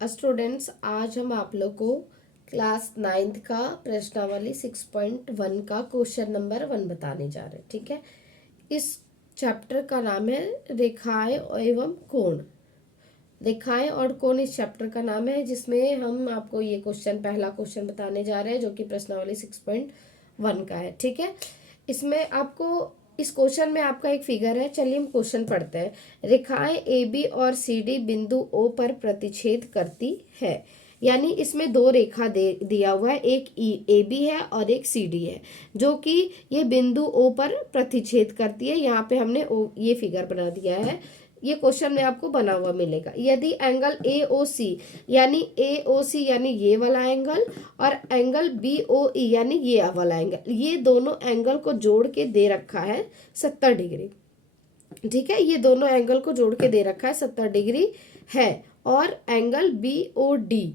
Students, आज हम आप लोग को क्लास 9th का प्रश्नावली 6.1 का क्वेश्चन नंबर 1 बताने जा रहे हैं। ठीक है, इस चैप्टर का नाम है रेखाएं एवं कोण। रेखाएं और कोण इस चैप्टर का नाम है, जिसमें हम आपको ये पहला क्वेश्चन बताने जा रहे हैं, जो कि प्रश्नावली 6.1 का है। ठीक है, इसमें आपको इस क्वेश्चन में आपका एक फिगर है। चलिए हम क्वेश्चन पढ़ते हैं। रेखाएं ए बी और सी डी बिंदु ओ पर प्रतिच्छेद करती है। यानी इसमें दो रेखा दिया हुआ है, एक ए बी है और एक सी डी है, जो कि ये बिंदु ओ पर प्रतिच्छेद करती है। यहाँ पे हमने ये फिगर बना दिया है। ये क्वेश्चन में आपको बना हुआ मिलेगा। यदि एंगल ए ओ सी यानी ये वाला एंगल और एंगल बी ओ ई यानी ये वाला एंगल, ये दोनों एंगल को जोड़ के दे रखा है 70 डिग्री। ठीक है, ये दोनों एंगल को जोड़ के दे रखा है 70 डिग्री है। और एंगल बी ओ डी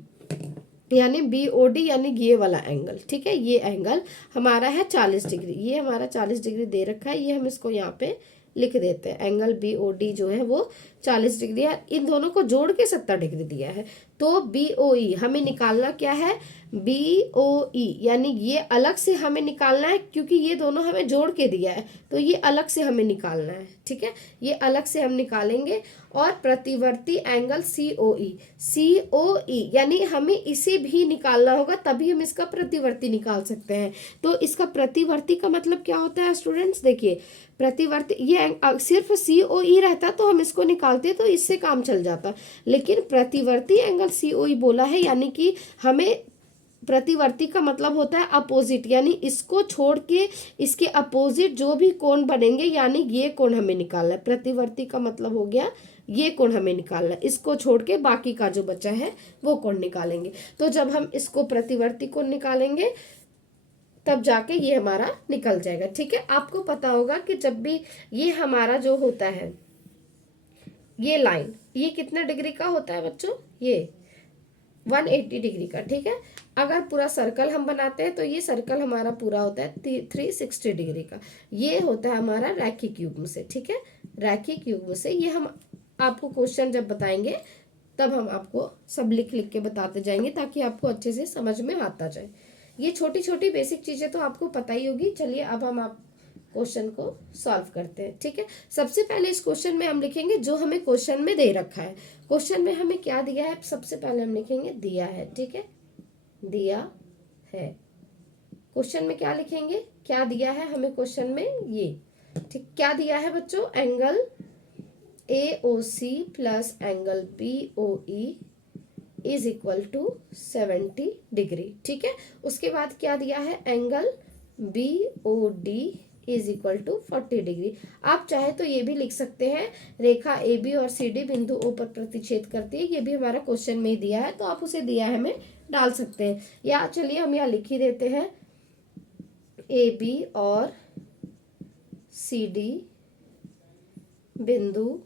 यानी ये वाला एंगल, ठीक है, ये एंगल हमारा है 40 डिग्री। ये हमारा 40 डिग्री दे रखा है। ये हम इसको यहाँ पे लिख देते हैं। एंगल बी ओ डी जो है वो 40 डिग्री है। इन दोनों को जोड़ के 70 डिग्री दिया है। तो बी ओ ई हमें निकालना क्या है? बी ओ ई यानी ये अलग से हमें निकालना है, क्योंकि ये दोनों हमें जोड़ के दिया है, तो ये अलग से हमें निकालना है। ठीक है, ये अलग से हम निकालेंगे। और प्रतिवर्ती एंगल सी ओ ई यानी हमें इसे भी निकालना होगा, तभी हम इसका प्रतिवर्ती निकाल सकते हैं। तो इसका प्रतिवर्ती का मतलब क्या होता है स्टूडेंट्स? देखिए, प्रतिवर्ती ये सिर्फ सी ओ ई रहता तो हम इसको निकालते तो इससे काम चल जाता, लेकिन प्रतिवर्ती एंगल सी ओ ई बोला है, यानी कि हमें प्रतिवर्ती का मतलब होता है अपोजिट, यानी इसको छोड़ के इसके अपोजिट जो भी कोण बनेंगे, यानी ये कोण हमें निकालना है। प्रतिवर्ती का मतलब हो गया ये कोण हमें निकालना है, इसको छोड़ के बाकी का जो बचा है वो कोण निकालेंगे। तो जब हम इसको प्रतिवर्ती कोण निकालेंगे तब जाके ये हमारा निकल जाएगा। ठीक है, आपको पता होगा कि जब भी ये हमारा जो होता है ये लाइन, ये कितने डिग्री का होता है बच्चों? ये 180 डिग्री का। ठीक है, अगर पूरा सर्कल हम बनाते हैं तो ये सर्कल हमारा पूरा होता है 360 डिग्री का। ये होता है हमारा रैखिक युग्म से। ठीक है, रैखिक युग्म से ये हम आपको क्वेश्चन जब बताएंगे तब हम आपको सब लिख लिख के बताते जाएंगे, ताकि आपको अच्छे से समझ में आता जाए। ये छोटी छोटी बेसिक चीजें तो आपको पता ही होगी। चलिए अब हम आप क्वेश्चन को सॉल्व करते हैं। ठीक है, सबसे पहले इस क्वेश्चन में हम लिखेंगे जो हमें क्वेश्चन में दे रखा है। क्वेश्चन में हमें क्या दिया है? सबसे पहले हम लिखेंगे दिया है। ठीक है, दिया है। क्वेश्चन में क्या लिखेंगे? क्या दिया है हमें क्वेश्चन में? ये ठीक, क्या दिया है बच्चों? Angle A O C plus angle B O E is equal to 70 degree. ठीक है, उसके बाद क्या दिया है? Angle B O D is equal to 40 degree. आप चाहे तो ये भी लिख सकते हैं, रेखा ए बी और सी डी बिंदु ओ पर प्रतिच्छेद करती है। ये भी हमारा क्वेश्चन में ही दिया है, तो आप उसे दिया है में डाल सकते हैं। या चलिए हम यहाँ लिख ही देते हैं, ए बी और सी डी बिंदु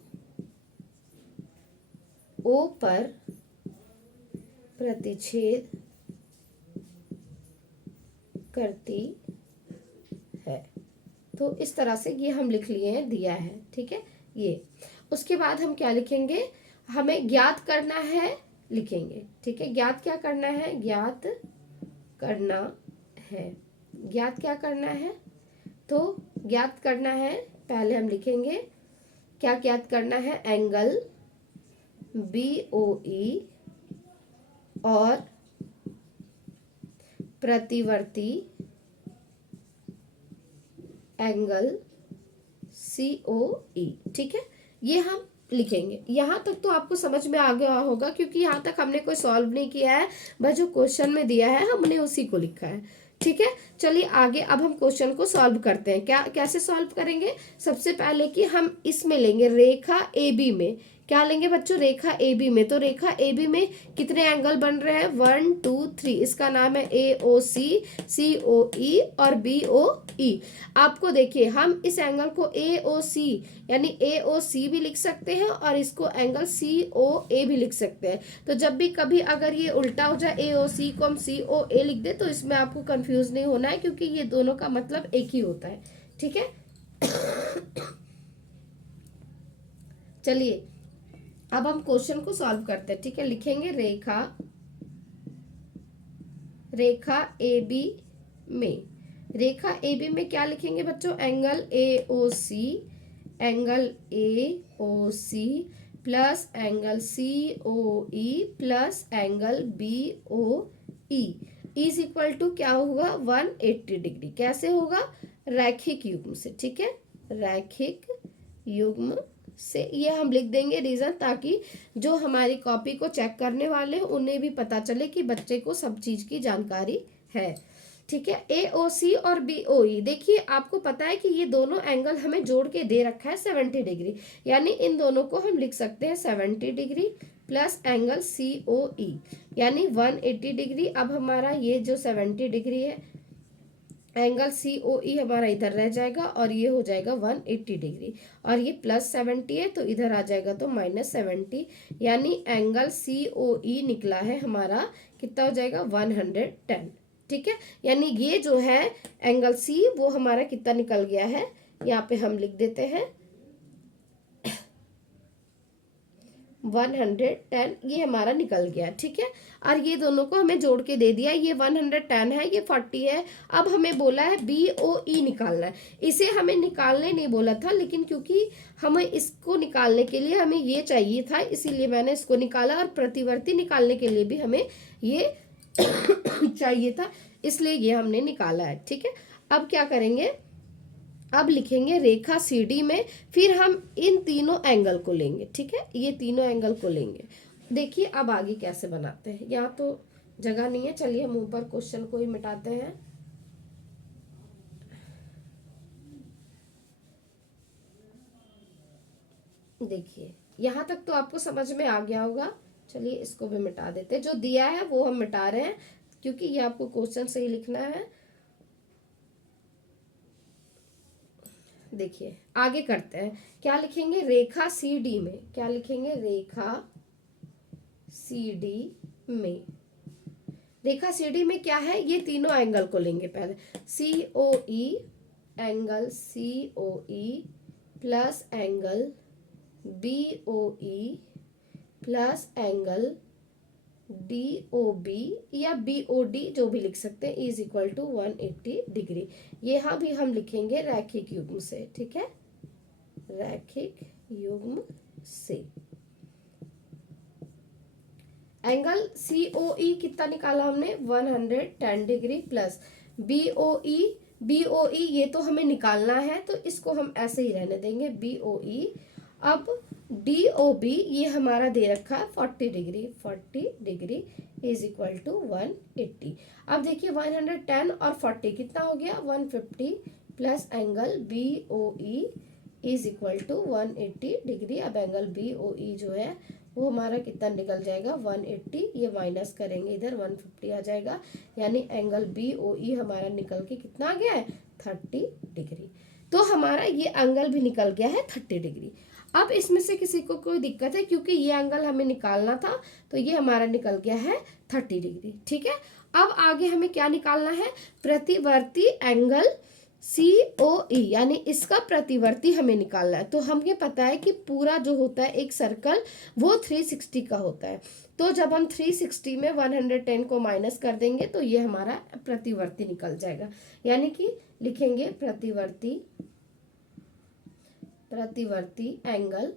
ओ पर प्रतिच्छेद करती है। तो इस तरह से ये हम लिख लिए हैं, दिया है। ठीक है, ये उसके बाद हम क्या लिखेंगे? हमें ज्ञात करना है, लिखेंगे। ठीक है, ज्ञात क्या करना है? ज्ञात करना है। ज्ञात क्या करना है? तो ज्ञात करना है, पहले हम लिखेंगे क्या ज्ञात करना है? एंगल बी ओ ई और प्रतिवर्ती एंगल सी ओ ई। ठीक है, ये हम लिखेंगे। यहाँ तक तो आपको समझ में आ गया होगा, क्योंकि यहाँ तक हमने कोई सॉल्व नहीं किया है, बस जो क्वेश्चन में दिया है हमने उसी को लिखा है। ठीक है, चलिए आगे अब हम क्वेश्चन को सॉल्व करते हैं। क्या कैसे सॉल्व करेंगे? सबसे पहले कि हम इसमें लेंगे रेखा ए बी में। क्या लेंगे बच्चों? रेखा ए बी में। तो रेखा ए बी में कितने एंगल बन रहे हैं? 1 2 3। इसका नाम है ए ओ सी ओ ई और बी ओ ई। आपको देखिए, हम इस एंगल को ए ओ सी यानी ए ओ सी भी लिख सकते हैं और इसको एंगल सी ओ ए भी लिख सकते हैं। तो जब भी कभी अगर ये उल्टा हो जाए, ए ओ सी को हम सी ओ ए लिख दे, तो इसमें आपको कंफ्यूज नहीं होना है, क्योंकि ये दोनों का मतलब एक ही होता है। ठीक है, चलिए अब हम क्वेश्चन को सॉल्व करते हैं, ठीक है। लिखेंगे रेखा ए बी में, रेखा ए बी में क्या लिखेंगे बच्चों, angle A O C, angle A O C plus angle C O E plus angle B O E is equal to क्या होगा, 180 डिग्री। कैसे होगा, रैखिक युग्म से, ठीक है, रैखिक युग्म से। ये हम लिख देंगे रीजन, ताकि जो हमारी कॉपी को चेक करने वाले हैं उन्हें भी पता चले कि बच्चे को सब चीज की जानकारी है, ठीक है। ए ओ सी और बी ओ ई, देखिए आपको पता है कि ये दोनों एंगल हमें जोड़ के दे रखा है 70 डिग्री, यानी इन दोनों को हम लिख सकते हैं 70 degree plus angle C O ई यानी 180 डिग्री। अब हमारा ये जो 70 डिग्री है, एंगल सी ओ ई हमारा इधर रह जाएगा और ये हो जाएगा 180 डिग्री, और ये प्लस 70 है तो इधर आ जाएगा तो माइनस 70, यानी एंगल सी ओ ई निकला है हमारा कितना हो जाएगा, 110, ठीक है। यानी ये जो है एंगल सी वो हमारा कितना निकल गया है, यहाँ पे हम लिख देते हैं 110, ये हमारा निकल गया, ठीक है। और ये दोनों को हमें जोड़ के दे दिया, ये 110 है, ये 40 है। अब हमें बोला है बी ओ ई निकालना है, इसे हमें निकालने नहीं बोला था, लेकिन क्योंकि हमें इसको निकालने के लिए हमें ये चाहिए था, इसीलिए मैंने इसको निकाला, और प्रतिवर्ती निकालने के लिए भी हमें ये चाहिए था, इसलिए ये हमने निकाला है, ठीक है। अब क्या करेंगे, अब लिखेंगे रेखा सी डी में, फिर हम इन तीनों एंगल को लेंगे, ठीक है, ये तीनों एंगल को लेंगे। देखिए अब आगे कैसे बनाते हैं, यहाँ तो जगह नहीं है, चलिए हम ऊपर क्वेश्चन को ही मिटाते हैं। देखिए यहाँ तक तो आपको समझ में आ गया होगा, चलिए इसको भी मिटा देते हैं, जो दिया है वो हम मिटा रहे हैं क्योंकि ये आपको क्वेश्चन से ही लिखना है। देखिए आगे करते हैं, क्या लिखेंगे, रेखा सी डी में, क्या लिखेंगे, रेखा सी डी में, रेखा सी डी में क्या है, ये तीनों एंगल को लेंगे पहले, C O E, angle C O E plus angle B O E plus angle D O B या बी ओ डी जो भी लिख सकते हैं, इज इक्वल टू 180 डिग्री। यहाँ भी हम लिखेंगे रैखिक युग्म से, ठीक है, रैखिक युग्म से। एंगल सी ओ ई कितना निकाला हमने, 110 डिग्री प्लस बी ओ ई ये तो हमें निकालना है तो इसको हम ऐसे ही रहने देंगे, बी ओ ई। अब डी ओ बी ये हमारा दे रखा है 40 डिग्री इज इक्वल टू 180। अब देखिए 110 और 40 कितना हो गया, 150 plus angle B O E is equal to 180 degree. अब एंगल बी ओ ई जो है वो हमारा कितना निकल जाएगा, 180, ये माइनस करेंगे इधर 150 आ जाएगा, यानी एंगल बी ओ ई हमारा निकल के कितना आ गया है, 30 डिग्री। तो हमारा ये एंगल भी निकल गया है 30 डिग्री। अब इसमें से किसी को कोई दिक्कत है, क्योंकि ये एंगल हमें निकालना था तो ये हमारा निकल गया है 30 डिग्री, ठीक है। अब आगे हमें क्या निकालना है, प्रतिवर्ती एंगल सी ओ ई, यानी इसका प्रतिवर्ती हमें निकालना है। तो हमें पता है कि पूरा जो होता है एक सर्कल वो 360 का होता है, तो जब हम 360 में 110 को माइनस कर देंगे तो ये हमारा प्रतिवर्ती निकल जाएगा, यानी कि लिखेंगे प्रतिवर्ती angle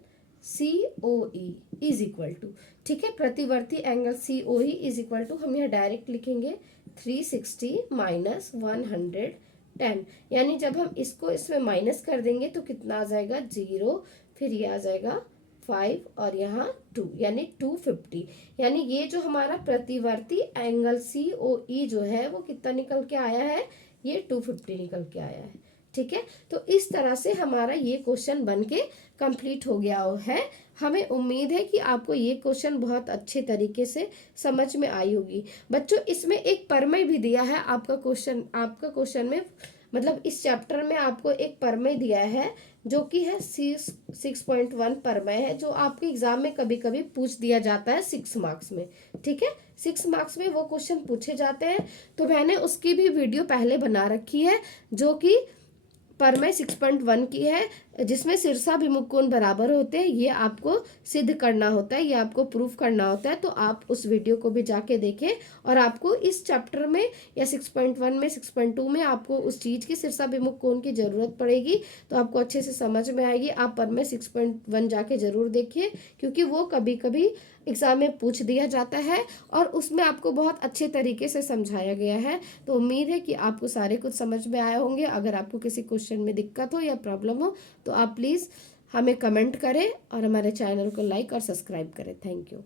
C O E is equal to, ठीक है, प्रतिवर्ती angle C O E is equal to, हम यहाँ डायरेक्ट लिखेंगे 360 माइनस 110, यानी जब हम इसको इसमें माइनस कर देंगे तो कितना आ जाएगा, 0, फिर ये आ जाएगा 5 और यहाँ 2, यानी 250। यानी ये जो हमारा प्रतिवर्ती एंगल सी ओ ई जो है वो कितना निकल के आया है, ये 250 निकल के आया है, ठीक है। तो इस तरह से हमारा ये क्वेश्चन बन के कंप्लीट हो गया है। हमें उम्मीद है कि आपको ये क्वेश्चन बहुत अच्छे तरीके से समझ में आई होगी। बच्चों इसमें एक परमेय भी दिया है, आपका क्वेश्चन में मतलब इस चैप्टर में आपको एक परमेय दिया है जो कि है 6.1 परमेय है, जो आपके एग्जाम में कभी कभी पूछ दिया जाता है 6 मार्क्स में, ठीक है, 6 मार्क्स में वो क्वेश्चन पूछे जाते हैं। तो मैंने उसकी भी वीडियो पहले बना रखी है जो कि परमेय 6.1 की है, जिसमें शीर्षाभिमुख कोण बराबर होते हैं, ये आपको सिद्ध करना होता है, ये आपको प्रूफ करना होता है। तो आप उस वीडियो को भी जाके देखें और आपको इस चैप्टर में या 6.1 में 6.2 में आपको उस चीज़ की शीर्षाभिमुख कोण की ज़रूरत पड़ेगी, तो आपको अच्छे से समझ में आएगी। आप पर में 6.1 जाके ज़रूर देखिए, क्योंकि वो कभी कभी एग्ज़ाम में पूछ दिया जाता है और उसमें आपको बहुत अच्छे तरीके से समझाया गया है। तो उम्मीद है कि आपको सारे कुछ समझ में आए होंगे। अगर आपको किसी क्वेश्चन में दिक्कत हो या प्रॉब्लम हो तो आप प्लीज़ हमें कमेंट करें और हमारे चैनल को लाइक और सब्सक्राइब करें। Thank you.